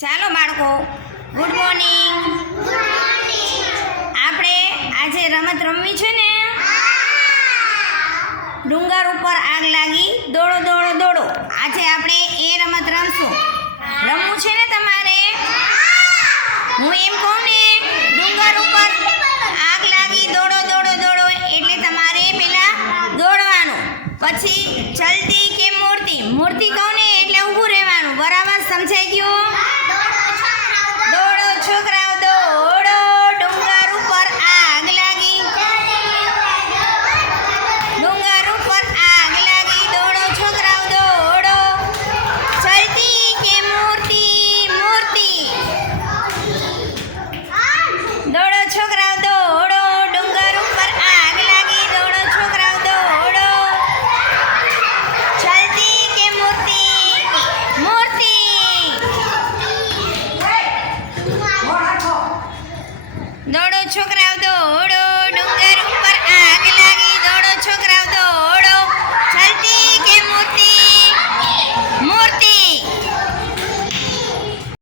ચાલો બાળકો, good morning. આપણે આજે રમત રમવી છે ને, ડુંગર ઉપર આગ લાગી, દોડો દોડો દોડો. આજે આપણે એ રમત રમશું. રમવું છે ને તમારે? હું એમ કહું ને, ડુંગર ઉપર આગ લાગી, દોડો દોડો દોડો, એટલે તમારે પહેલા દોડવાનું, પછી ચલતી કે મૂર્તિ. મૂર્તિ કહું ને એટલે ઊભું રહેવાનું. બરાબર સમજાઈ ગયું? દોડો છોકરાઓ દોડો, ડુંગર ઉપર આગ લાગી, ડુંગર ઉપર આગ લાગી, દોડો છોકરાઓ દોડો. ચલતી કે મૂર્તિ? મૂર્તિ. દોડો છોકરાઓ દોડો, ડુંગર ઉપર આગ લાગી, દોડો છોકરાઓ દોડો. ચલતી કે મૂર્તિ? મૂર્તિ. દોડો છોકરાઓ દોડો.